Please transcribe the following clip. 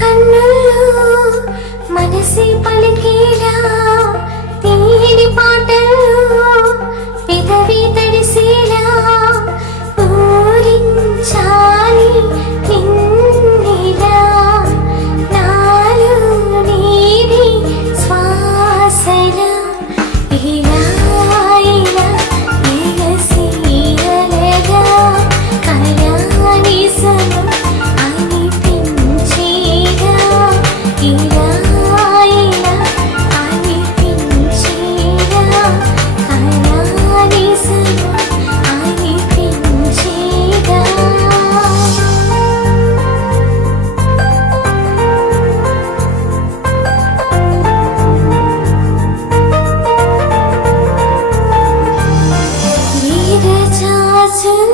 కన్నుల్లో మనసి పలికి 같은